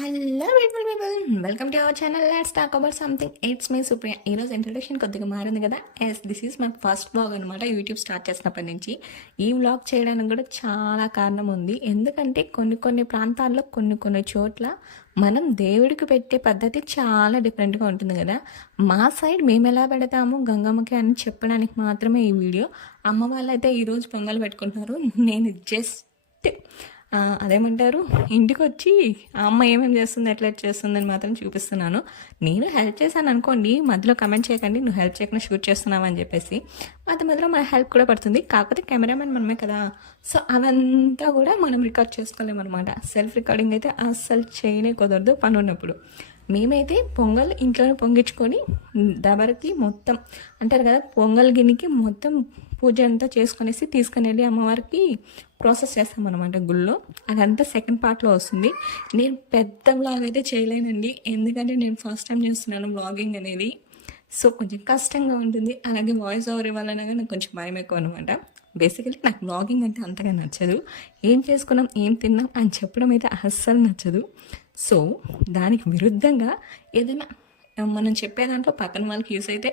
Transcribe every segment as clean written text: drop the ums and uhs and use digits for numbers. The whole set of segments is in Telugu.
Hello beautiful people, welcome to our channel. Let's talk about something. It's me Supriya. ఈరోజు ఇంట్రొడక్షన్ కొద్దిగా మారింది కదా. This is my first vlog అనమాట. యూట్యూబ్ స్టార్ట్ చేసినప్పటి నుంచి ఈ వ్లాగ్ చేయడానికి కూడా చాలా కారణం ఉంది. ఎందుకంటే కొన్ని ప్రాంతాల్లో కొన్ని చోట్ల మనం దేవుడికి పెట్టే పద్ధతి చాలా డిఫరెంట్గా ఉంటుంది కదా. మా సైడ్ మేము ఎలా పెడతాము గంగమ్మకి అని చెప్పడానికి మాత్రమే ఈ వీడియో. అమ్మ వాళ్ళైతే ఈరోజు పొంగల్ పెట్టుకుంటున్నారు. నేను జస్ట్ అదేమంటారు, ఇంటికి వచ్చి ఆ అమ్మ ఏమేమి చేస్తుంది, ఎట్లా చేస్తుందని మాత్రం చూపిస్తున్నాను. నేను హెల్ప్ చేశాను అనుకోండి, మధ్యలో కమెంట్ చేయకండి నువ్వు హెల్ప్ చేయకుండా షూట్ చేస్తున్నావు అని చెప్పేసి. మధ్యలో మన హెల్ప్ కూడా పడుతుంది, కాకపోతే కెమెరామెన్ మనమే కదా. సో అవంతా కూడా మనం రికార్డ్ చేసుకోలేము అనమాట. సెల్ఫ్ రికార్డింగ్ అయితే అస్సలు చేయనే కుదరదు పని ఉన్నప్పుడు. మేమైతే పొంగల్ ఇంట్లోనే పొంగించుకొని దబరకి మొత్తం అంటారు కదా, పొంగల్ గిన్నెకి మొత్తం పూజ అంతా చేసుకునేసి తీసుకుని వెళ్ళి అమ్మవారికి ప్రాసెస్ చేస్తామన్నమాట గుళ్ళో. అదంతా సెకండ్ పార్ట్లో వస్తుంది. నేను పెద్ద వ్లాగ్ అయితే చేయలేనండి, ఎందుకంటే నేను ఫస్ట్ టైం చేస్తున్నాను వ్లాగింగ్ అనేది. సో కొంచెం కష్టంగా ఉంటుంది. అలాగే వాయిస్ ఓవర్ ఇవ్వాలనగా నాకు కొంచెం భయం ఎక్కువ అనమాట. బేసికలీ నాకు వ్లాగింగ్ అంటే అంతగా నచ్చదు. ఏం చేసుకున్నాం ఏం తిన్నాం అని చెప్పడం అయితే అస్సలు నచ్చదు. సో దానికి విరుద్ధంగా ఏదైనా మనం చెప్పే దాంట్లో పక్కన వాళ్ళకి యూస్ అయితే,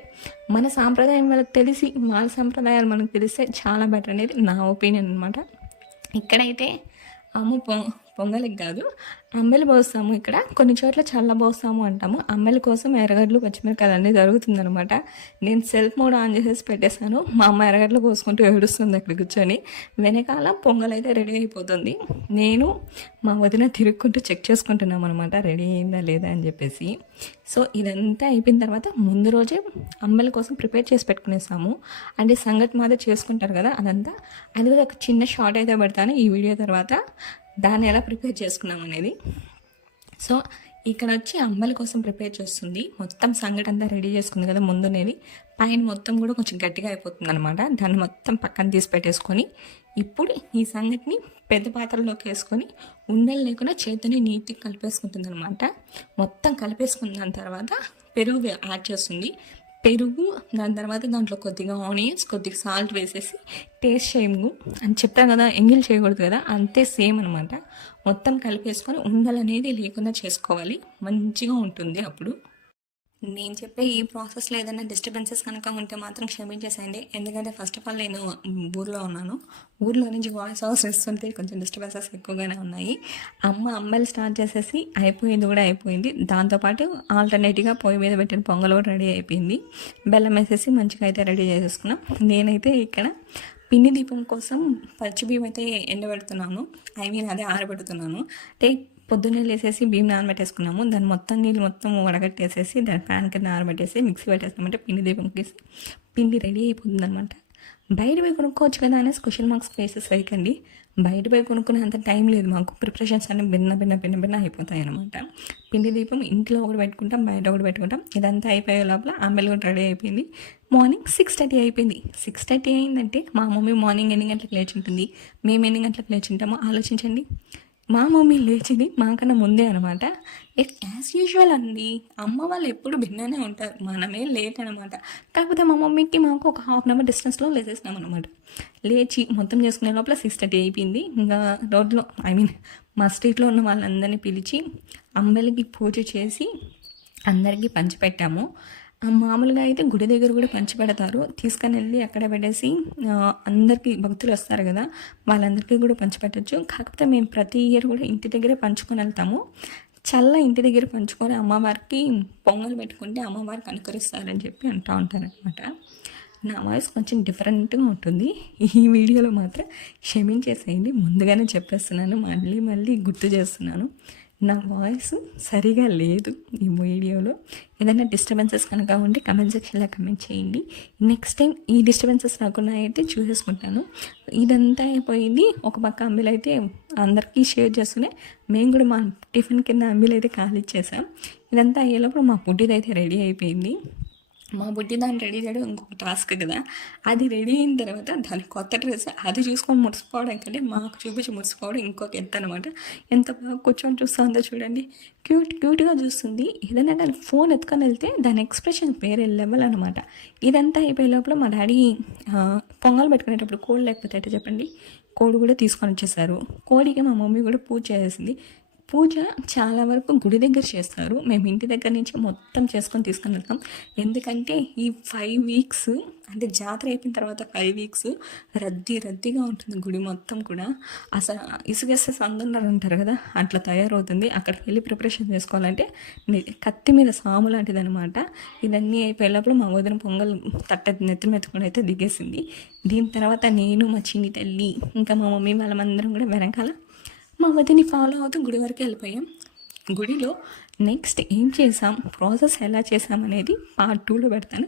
మన సాంప్రదాయం వాళ్ళకి తెలిసి వాళ్ళ సాంప్రదాయాలు మనకు తెలిస్తే చాలా బెటర్ అనేది నా ఒపీనియన్ అనమాట. ఇక్కడైతే పొంగలికి కాదు, అమ్మెలు పోస్తాము. ఇక్కడ కొన్ని చోట్ల చల్ల పోస్తాము అంటాము. అమ్మెల కోసం ఎర్రగడ్డలు పచ్చిమిరకాయలు అన్నీ జరుగుతుందనమాట. నేను సెల్ఫ్ మోడ్ ఆన్ చేసేసి పెట్టేశాను. మా అమ్మ ఎర్రగడ్డలు పోసుకుంటూ ఏడుస్తుంది అక్కడ కూర్చొని. వెనకాల పొంగల్ అయితే రెడీ అయిపోతుంది. నేను మా వదిన తిరుక్కుంటూ చెక్ చేసుకుంటున్నాం అనమాట, రెడీ అయిందా లేదా అని చెప్పేసి. సో ఇదంతా అయిపోయిన తర్వాత ముందు రోజే అమ్మెల కోసం ప్రిపేర్ చేసి పెట్టుకునేసాము. అంటే సంగటి మాదే చేసుకుంటారు కదా అదంతా. అది కూడా ఒక చిన్న షార్ట్ అయితే పెడతాను ఈ వీడియో తర్వాత, దాన్ని ఎలా ప్రిపేర్ చేసుకున్నాం అనేది. సో ఇక్కడ వచ్చి అమ్మల కోసం ప్రిపేర్ చేస్తుంది. మొత్తం సంగటి అంతా రెడీ చేసుకుంది కదా ముందునేది. పైన మొత్తం కూడా కొంచెం గట్టిగా అయిపోతుంది అనమాట. దాన్ని మొత్తం పక్కన తీసి పెట్టేసుకొని ఇప్పుడు ఈ సంగటిని పెద్ద పాత్రలోకి వేసుకొని ఉండలు లేకుండా చేతిని నీట్గా కలిపేసుకుంటుంది అనమాట. మొత్తం కలిపేసుకున్న దాని తర్వాత పెరుగు యాడ్ చేస్తుంది. పెరుగు, దాని తర్వాత దాంట్లో కొద్దిగా ఆనియన్స్, కొద్దిగా సాల్ట్ వేసేసి టేస్ట్ చేయము అని చెప్తాను కదా, ఎంగిల్ చేయకూడదు కదా, అంతే సేమ్ అనమాట. మొత్తం కలిపేసుకొని ఉండలు అనేది లేకుండా చేసుకోవాలి, మంచిగా ఉంటుంది అప్పుడు. నేను చెప్పే ఈ ప్రాసెస్లో ఏదైనా డిస్టర్బెన్సెస్ కనుక ఉంటే మాత్రం క్షమించేసేయండి. ఎందుకంటే ఫస్ట్ ఆఫ్ ఆల్ నేను ఊర్లో ఉన్నాను. ఊర్లో నుంచి వాయిస్ ఓవర్స్ ఇస్తుంటే కొంచెం డిస్టర్బెన్సెస్ ఎక్కువగానే ఉన్నాయి. అమ్మాయిలు స్టార్ట్ చేసేసి అయిపోయింది కూడా అయిపోయింది. దాంతోపాటు ఆల్టర్నేటివ్గా పొయ్యి మీద పెట్టిన పొంగల్ కూడా రెడీ అయిపోయింది. బెల్లం వేసేసి మంచిగా అయితే రెడీ చేసేసుకున్నాం. నేనైతే ఇక్కడ పిండి దీపం కోసం పచ్చి బియ్యం అయితే ఎండబెడుతున్నాను, అదే ఆరబెడుతున్నాను. అంటే పొద్దున్నే లేసేసి బియ్యం నానబెట్టేసుకున్నాము. దాన్ని మొత్తం నీళ్ళు మొత్తం వడగట్టేసేసి దాని ప్యాన్ కింద ఆరబెట్టేసి మిక్సీ పెట్టేస్తామంటే పిండి దీపంకి పిండి రెడీ అయిపోతుంది అనమాట. బయట పోయి కొనుక్కోవచ్చు కదా అనేసి క్వశ్చన్ మార్క్స్ ఫేసెస్ వేయకండి. బయట పోయి కొనుక్కునే అంత టైం లేదు మాకు. ప్రిపరేషన్స్ అన్నీ భిన్న అయిపోతాయి అనమాట. పిండి దీపం ఇంట్లో ఒకటి పెట్టుకుంటాం, బయట ఒకటి పెట్టుకుంటాం. ఇదంతా అయిపోయే లోపల ఆమెలు కూడా రెడీ అయిపోయింది. మార్నింగ్ 6:30 అయిపోయింది. 6:30 అయిందంటే మా మమ్మీ మార్నింగ్ ఎన్ని గంటలకు లేచి ఉంటుంది, మేము ఎన్ని గంటలకు లేచి ఉంటామో ఆలోచించండి. మా మమ్మీ లేచింది మాకన్నా ముందే అనమాట. యాజ్ యూజువల్ అండి, అమ్మ వాళ్ళు ఎప్పుడు భిన్ననే ఉంటారు, మనమే లేట్ అనమాట. కాకపోతే మా మమ్మీకి మాకు ఒక ½ అవర్ డిస్టెన్స్లో లేచేసినాం అనమాట. లేచి మొత్తం చేసుకునే లోపల 6:30 అయిపోయింది. ఇంకా రోడ్లో మా స్ట్రీట్లో ఉన్న వాళ్ళందరినీ పిలిచి అమ్మలకి పూజ చేసి అందరికీ పంచిపెట్టాము. మామూలుగా అయితే గుడి దగ్గర కూడా పంచిపెడతారు, తీసుకొని వెళ్ళి అక్కడ పెట్టేసి అందరికీ భక్తులు వస్తారు కదా వాళ్ళందరికీ కూడా పంచిపెట్టచ్చు. కాకపోతే మేము ప్రతి ఇయర్ కూడా ఇంటి దగ్గరే పంచుకొని వెళ్తాము. ఇంటి దగ్గర పంచుకొని అమ్మవారికి పొంగల్ పెట్టుకుంటే అమ్మవారికి అనుకరిస్తారని చెప్పి అంటూ ఉంటారు అనమాట. నా వాయిస్ కొంచెం డిఫరెంట్గా ఉంటుంది ఈ వీడియోలో మాత్రం క్షమించేసేయండి. ముందుగానే చెప్పేస్తున్నాను, మళ్ళీ గుర్తు చేస్తున్నాను. నా వాయిస్ సరిగా లేదు ఈ వీడియోలో. ఏదైనా డిస్టర్బెన్సెస్ కనుక ఉంటే కమెంట్ సెక్షన్లో కమెంట్ చేయండి. నెక్స్ట్ టైం ఈ డిస్టర్బెన్సెస్ రాకుండా అయితే చూసేసుకుంటాను. ఇదంతా అయిపోయింది. ఒక పక్క అంబీలు అయితే అందరికీ షేర్ చేస్తూనే మేము కూడా మా టిఫిన్ కింద అంబీలు అయితే ఖాళీ చేసాం. ఇదంతా అయ్యేటప్పుడు మా పుట్టిది అయితే రెడీ అయిపోయింది. మా బుడ్డి దాన్ని రెడీ చేయడం ఇంకొక టాస్క్ కదా. అది రెడీ అయిన తర్వాత దాని కొత్త డ్రెస్ అది చూసుకొని మురిసిపోవడం కంటే మాకు చూపించి మురిసిపోవడం ఇంకొక ఎత్తు అనమాట. ఎంత బాగా కూర్చొని చూస్తుందో చూడండి, క్యూట్గా చూస్తుంది. ఏదైనా కానీ ఫోన్ ఎత్తుకొని వెళ్తే దాని ఎక్స్ప్రెషన్ వేరే లెవెల్ అనమాట. ఇదంతా అయిపోయే లోపల మా డాడీ పొంగల్ పెట్టుకునేటప్పుడు కోడి లేకపోతే అంటే చెప్పండి, కోడి కూడా తీసుకొని వచ్చేసారు. కోడికి మా మమ్మీ కూడా పూజ చేసేసింది. పూజ చాలా వరకు గుడి దగ్గర చేస్తారు. మేము ఇంటి దగ్గర నుంచి మొత్తం చేసుకొని తీసుకొని వెళ్తాం. ఎందుకంటే ఈ 5 వీక్స్ అంటే జాతర అయిపోయిన తర్వాత 5 వీక్స్ రద్దీగా ఉంటుంది గుడి మొత్తం కూడా. అసలు ఇసుగేస్తే సందున్నారు అంటారు కదా, అట్లా తయారవుతుంది. అక్కడికి వెళ్ళి ప్రిపరేషన్ చేసుకోవాలంటే కత్తి మీద సాము లాంటిది అనమాట. ఇవన్నీ అయిపోయేటప్పుడు మా వదిన పొంగల్ నెత్తి మెత్తుకొని అయితే దిగేసింది. దీని తర్వాత నేను, మా చిన్ని తల్లి, ఇంకా మా మమ్మీ వాళ్ళమందరం కూడా వెనకాల మా వదిని ఫాలో అవుతూ గుడి వరకు వెళ్ళిపోయాం. గుడిలో నెక్స్ట్ ఏం చేసాం, ప్రాసెస్ ఎలా చేసాం అనేది పార్ట్ 2లో పెడతాను.